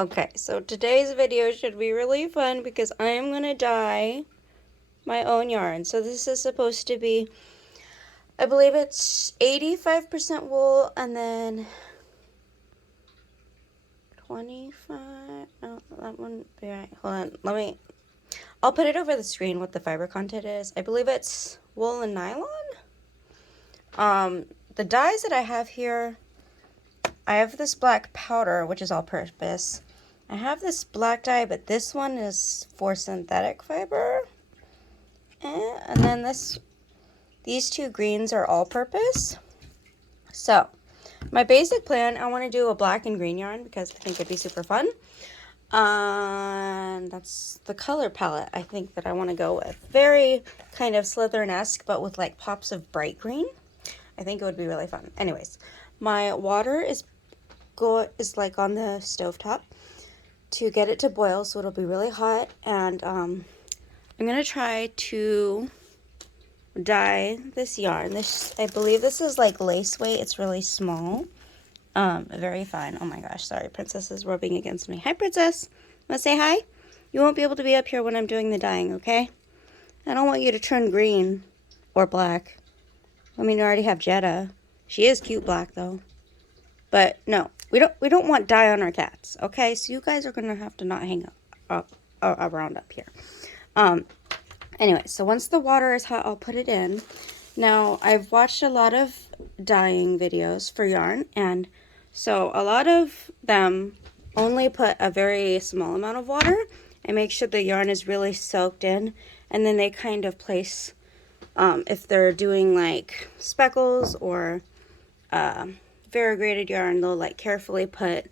Okay, so today's video should be really fun because I am going to dye my own yarn. So this is supposed to be, I believe it's 85% wool and then 25, no, that wouldn't be right. Hold on, I'll put it over the screen what the fiber content is. I believe it's wool and nylon. The dyes that I have here, I have this black powder, which is all purpose. I have this black dye, but this one is for synthetic fiber. And then these two greens are all purpose. So my basic plan, I want to do a black and green yarn because I think it'd be super fun. And that's the color palette I think that I want to go with. Very kind of Slytherin-esque, but with like pops of bright green. I think it would be really fun. Anyways, my water is like on the stovetop to get it to boil, so it'll be really hot. And I'm gonna try to dye this yarn. I believe this is like lace weight. It's really small. Very fine. Oh my gosh, sorry, Princess is rubbing against me. Hi, Princess. Wanna say hi? You won't be able to be up here when I'm doing the dyeing, okay? I don't want you to turn green or black. I mean, you already have Jetta. She is cute black though. But no, we don't want dye on our cats, okay? So you guys are gonna have to not hang up around up here. Anyway, so once the water is hot, I'll put it in. Now, I've watched a lot of dyeing videos for yarn, and so a lot of them only put a very small amount of water and make sure the yarn is really soaked in, and then they kind of place, if they're doing like speckles or variegated yarn, they'll like carefully put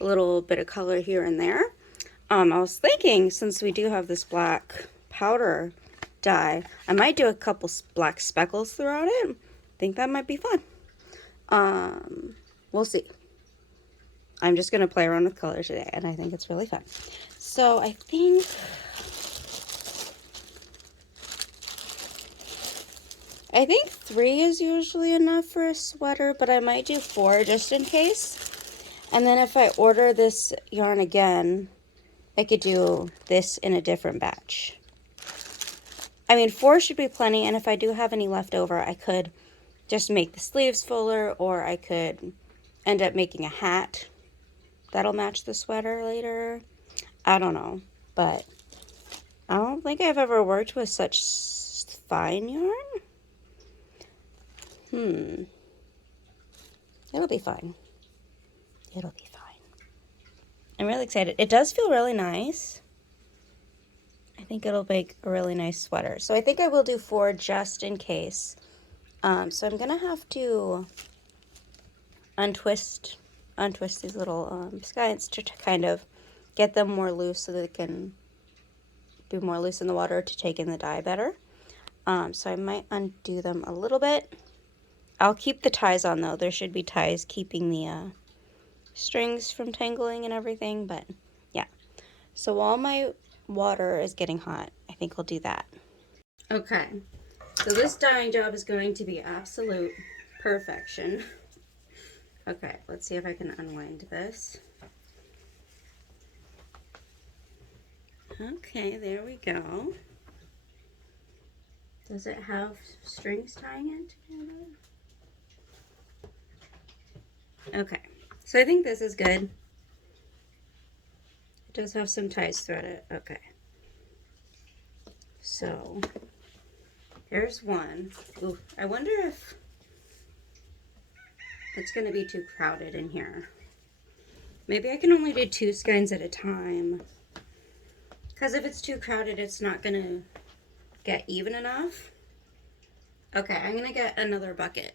a little bit of color here and there. I was thinking, since we do have this black powder dye, I might do a couple black speckles throughout it. I think that might be fun. We'll see. I'm just going to play around with colors today, and I think it's really fun. So I think I think 3 is usually enough for a sweater, but I might do 4 just in case. And then if I order this yarn again, I could do this in a different batch. I mean, 4 should be plenty, and if I do have any left over, I could just make the sleeves fuller, or I could end up making a hat that'll match the sweater later. I don't know, but I don't think I've ever worked with such fine yarn. It'll be fine. It'll be fine. I'm really excited. It does feel really nice. I think it'll make a really nice sweater. So I think I will do 4 just in case. So I'm gonna have to untwist these little skeins to kind of get them more loose so that they can be more loose in the water to take in the dye better. So I might undo them a little bit. I'll keep the ties on though. There should be ties keeping the strings from tangling and everything, but yeah. So while my water is getting hot, I think we'll do that. Okay, so this dyeing job is going to be absolute perfection. Okay, let's see if I can unwind this. Okay, there we go. Does it have strings tying it together? Okay, so I think this is good. It does have some ties threaded. Okay. So, here's one. Ooh, I wonder if it's going to be too crowded in here. Maybe I can only do 2 skeins at a time. Because if it's too crowded, it's not going to get even enough. Okay, I'm going to get another bucket.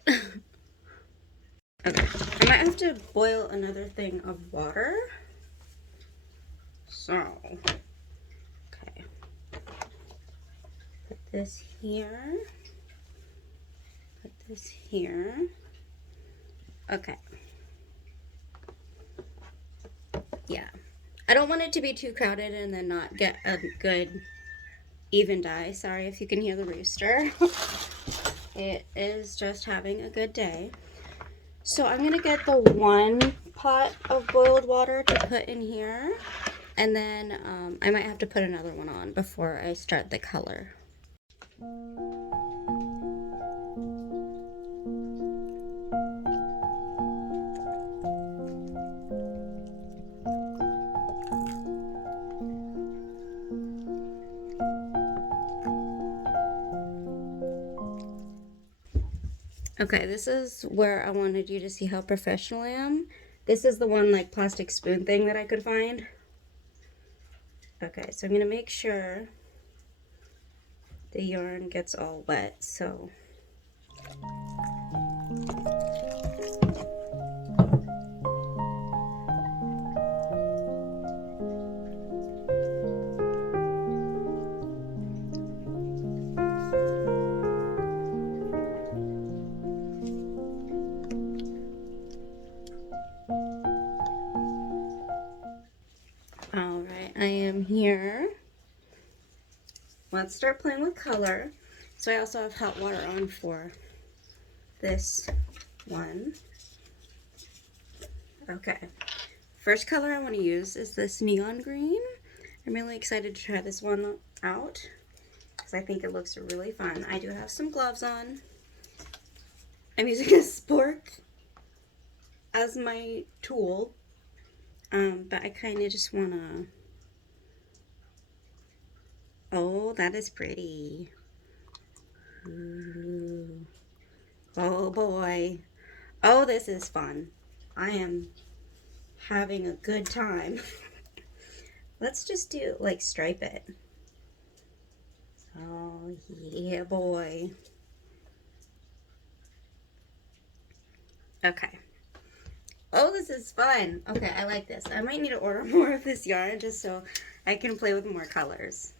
Okay, I might have to boil another thing of water. So, okay. Put this here. Put this here. Okay. Yeah. I don't want it to be too crowded and then not get a good even dye. Sorry if you can hear the rooster. It is just having a good day. So I'm going to get the 1 pot of boiled water to put in here. And then I might have to put another one on before I start the color. Okay, this is where I wanted you to see how professional I am. This is the one like plastic spoon thing that I could find. Okay, so I'm gonna make sure the yarn gets all wet, so. All right, I am here. Let's start playing with color. So I also have hot water on for this one. Okay, first color I want to use is this neon green. I'm really excited to try this one out because I think it looks really fun. I do have some gloves on. I'm using a spork as my tool, but I kind of just want to. Oh, that is pretty. Ooh. Oh boy. Oh, this is fun. I am having a good time. Let's just do, like, stripe it. Oh, yeah, boy. Okay. Oh, this is fun. Okay, I like this. I might need to order more of this yarn just so I can play with more colors.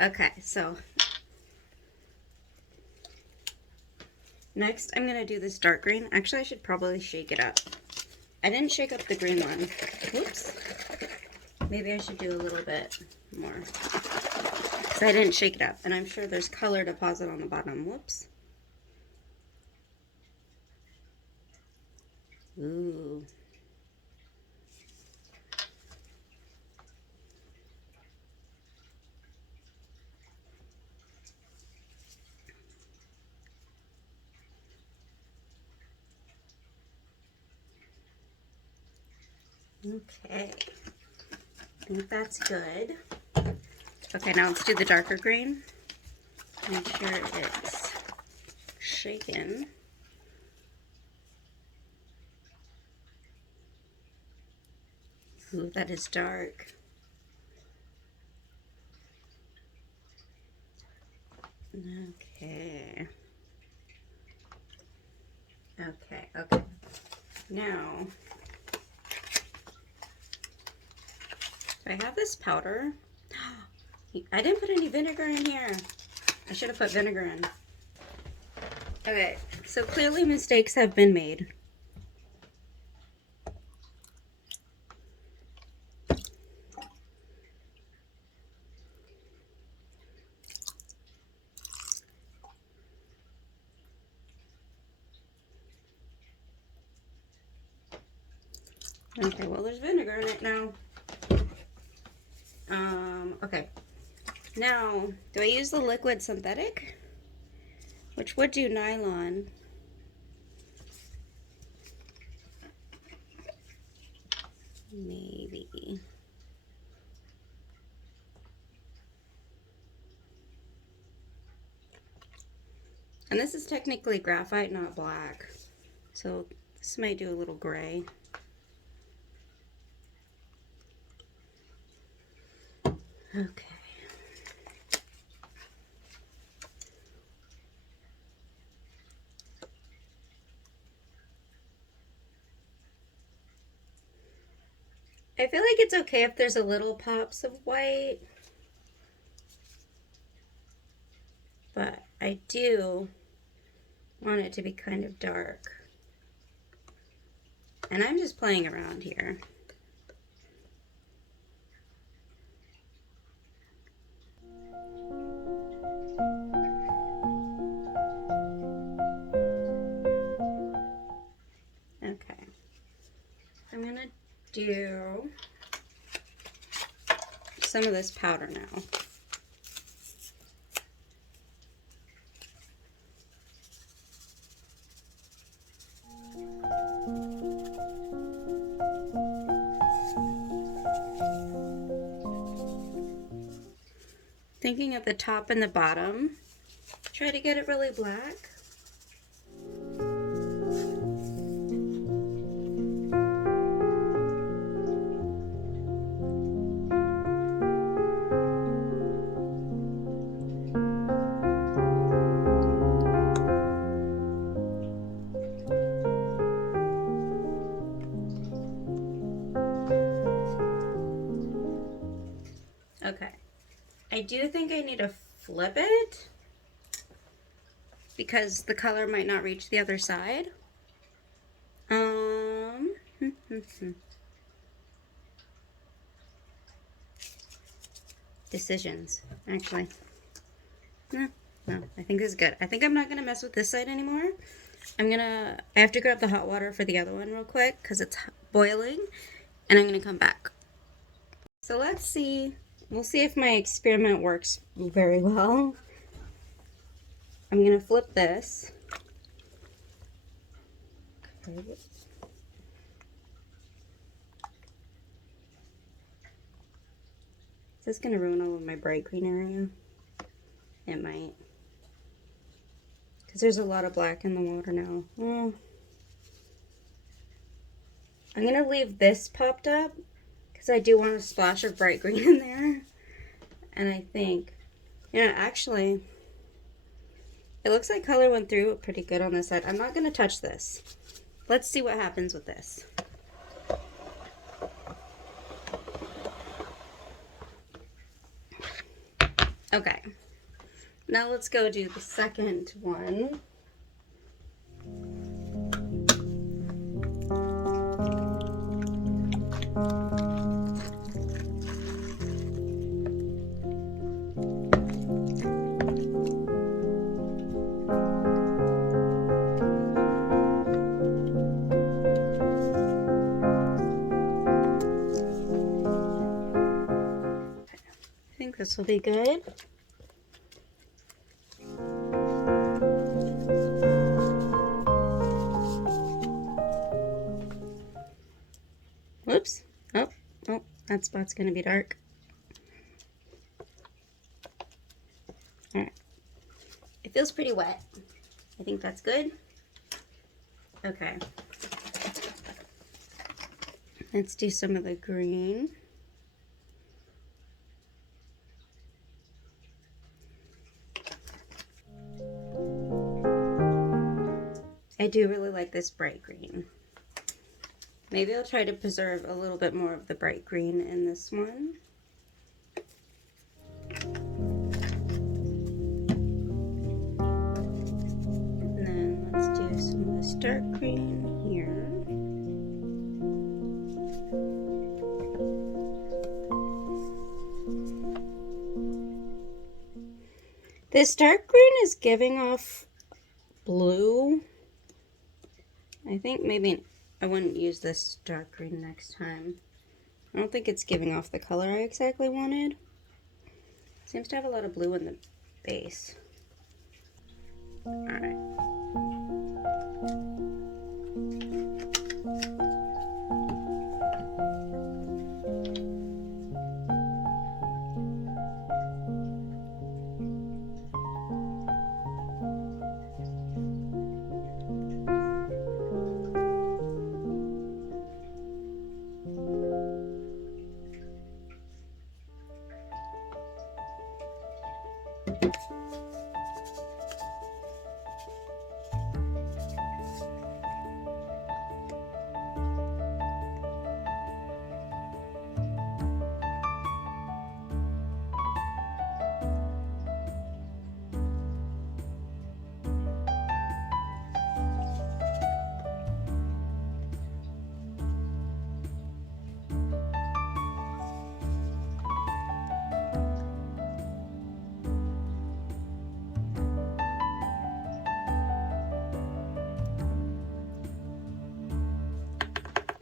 Okay, so next I'm gonna do this dark green. Actually, I should probably shake it up. I didn't shake up the green one. Whoops. Maybe I should do a little bit more. Because I didn't shake it up. And I'm sure there's color deposit on the bottom. Whoops. Ooh. Okay. I think that's good. Okay, now let's do the darker green. Make sure it's shaken. Ooh, that is dark. Okay. Okay. Now, do I have this powder? I didn't put any vinegar in here. I should have put vinegar in. Okay, so clearly mistakes have been made. Okay, well, there's vinegar in it now. Okay. Now, do I use the liquid synthetic? Which would do nylon. Maybe. And this is technically graphite, not black. So this might do a little gray. Okay. I feel like it's okay if there's a little pops of white, but I do want it to be kind of dark. And I'm just playing around here. Okay. I'm gonna do some of this powder now. Thinking at the top and the bottom, try to get it really black. Okay, I do think I need to flip it because the color might not reach the other side. Decisions, actually. No, I think this is good. I think I'm not gonna mess with this side anymore. I have to grab the hot water for the other one real quick because it's boiling, and I'm gonna come back. So let's see. We'll see if my experiment works very well. I'm gonna flip this. Okay. Is this gonna ruin all of my bright green area? It might. Because there's a lot of black in the water now. Well, I'm gonna leave this popped up because I do want a splash of bright green in there. And I think, actually, it looks like color went through pretty good on this side. I'm not gonna touch this. Let's see what happens with this. Okay, now let's go do the second one. I think this will be good. Whoops. Oh, that spot's gonna be dark. Alright. It feels pretty wet. I think that's good. Okay. Let's do some of the green. I do really like this bright green. Maybe I'll try to preserve a little bit more of the bright green in this one. And then let's do some of this dark green here. This dark green is giving off blue. I think maybe I wouldn't use this dark green next time. I don't think it's giving off the color I exactly wanted. Seems to have a lot of blue in the base. Alright.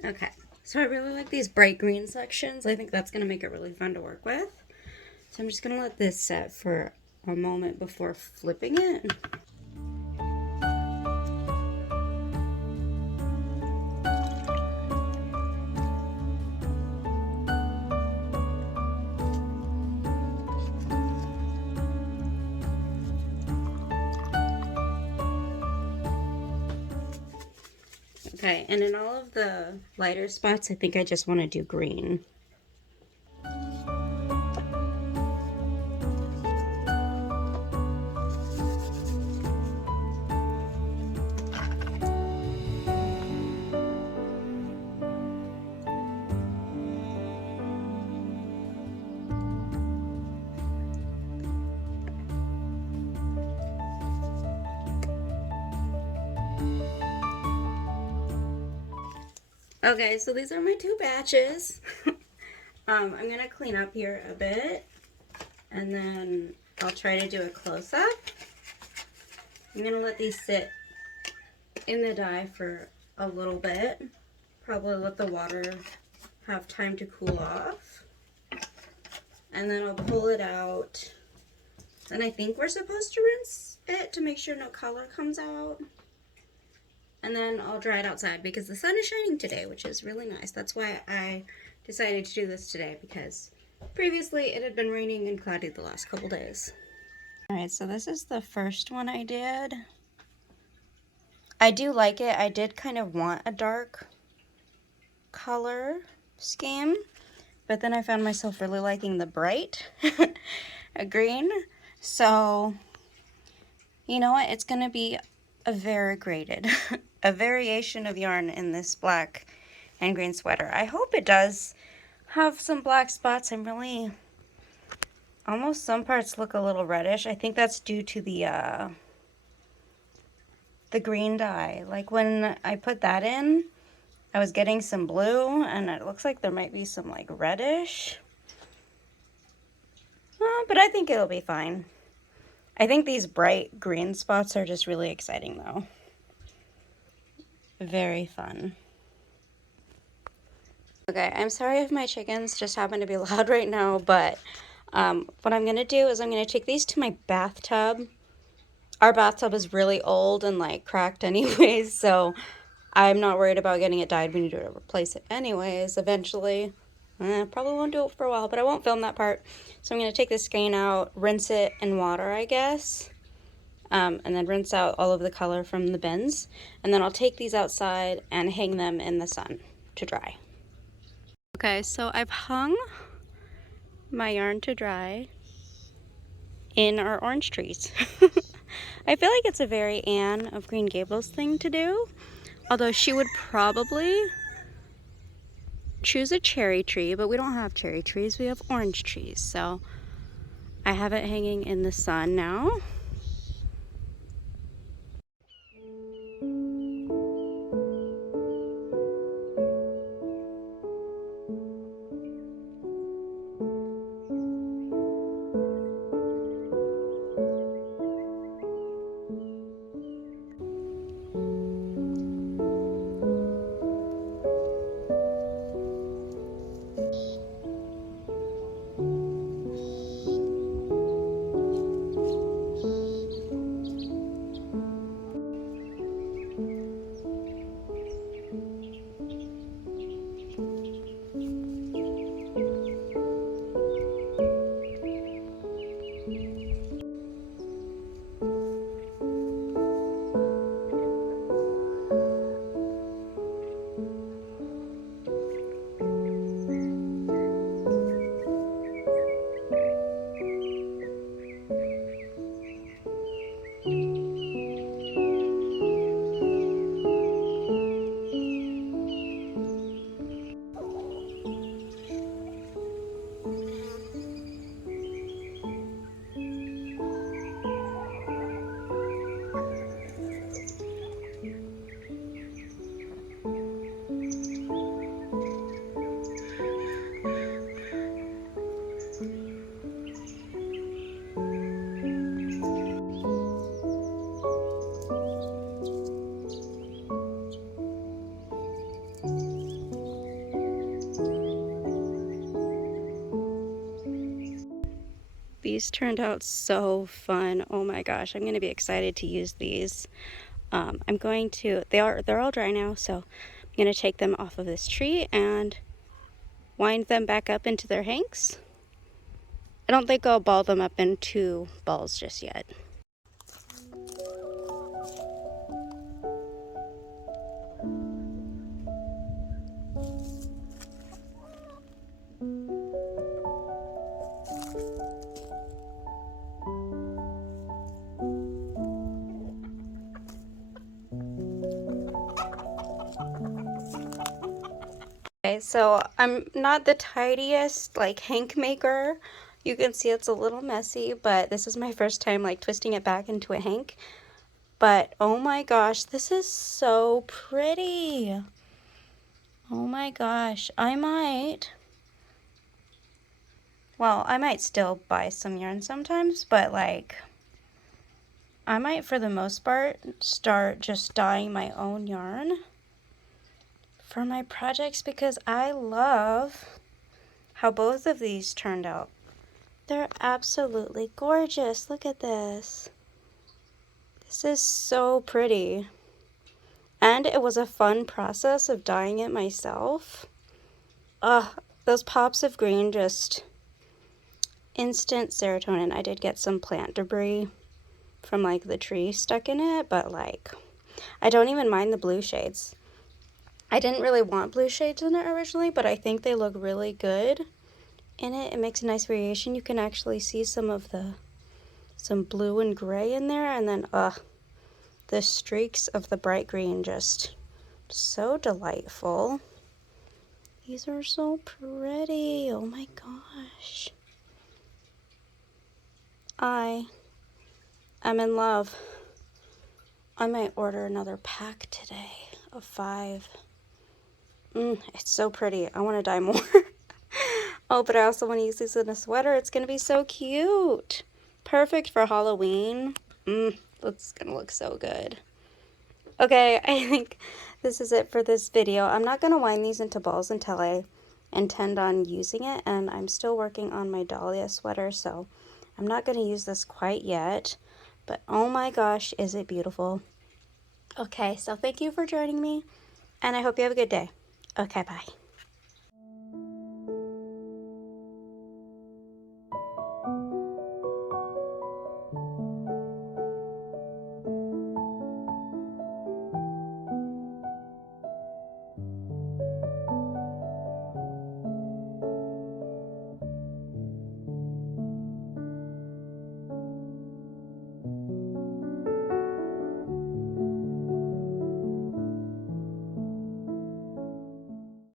Okay, So I really like these bright green sections. I think that's going to make it really fun to work with. So I'm just going to let this set for a moment before flipping it. Okay, and in all of the lighter spots, I think I just want to do green. Okay, so these are my two batches. I'm going to clean up here a bit, and then I'll try to do a close-up. I'm going to let these sit in the dye for a little bit. Probably let the water have time to cool off. And then I'll pull it out. And I think we're supposed to rinse it to make sure no color comes out. And then I'll dry it outside because the sun is shining today, which is really nice. That's why I decided to do this today, because previously it had been raining and cloudy the last couple days. Alright, so this is the first one I did. I do like it. I did kind of want a dark color scheme, but then I found myself really liking the bright green. So, you know what? It's going to be a variegated, a variation of yarn in this black and green sweater. I hope it does have some black spots. I'm really, almost some parts look a little reddish. I think that's due to the green dye. Like when I put that in, I was getting some blue, and it looks like there might be some like reddish. But I think it'll be fine. I think these bright green spots are just really exciting though. Very fun. Okay, I'm sorry if my chickens just happen to be loud right now, but what I'm gonna do is I'm gonna take these to my bathtub. Our bathtub is really old and like cracked anyways, so I'm not worried about getting it dyed. We need to replace it anyways eventually. Probably won't do it for a while, but I won't film that part. So I'm going to take this skein out, rinse it in water, I guess, and then rinse out all of the color from the bins. And then I'll take these outside and hang them in the sun to dry. Okay, so I've hung my yarn to dry in our orange trees. I feel like it's a very Anne of Green Gables thing to do, although she would probably choose a cherry tree, but we don't have cherry trees, we have orange trees. So I have it hanging in the sun now. These turned out so fun. Oh my gosh, I'm gonna be excited to use these. I'm going to, they're all dry now, so I'm gonna take them off of this tree and wind them back up into their hanks. I don't think I'll ball them up into balls just yet. Okay, so I'm not the tidiest like hank maker. You can see it's a little messy, but this is my first time like twisting it back into a hank. But oh my gosh, this is so pretty. Oh my gosh, I might still buy some yarn sometimes, but like I might for the most part start just dyeing my own yarn for my projects because I love how both of these turned out. They're absolutely gorgeous. Look at this. This is so pretty. And it was a fun process of dyeing it myself. Ugh, those pops of green, just instant serotonin. I did get some plant debris from like the tree stuck in it, but like I don't even mind the blue shades. I didn't really want blue shades in it originally, but I think they look really good in it. It makes a nice variation. You can actually see some blue and gray in there, and then the streaks of the bright green, just so delightful. These are so pretty. Oh my gosh. I am in love. I might order another pack today of 5. It's so pretty. I want to dye more. Oh, but I also want to use these in a sweater. It's going to be so cute. Perfect for Halloween. That's going to look so good. Okay, I think this is it for this video. I'm not going to wind these into balls until I intend on using it, and I'm still working on my Dahlia sweater, so I'm not going to use this quite yet, but oh my gosh, is it beautiful. Okay, so thank you for joining me, and I hope you have a good day. Okay, bye.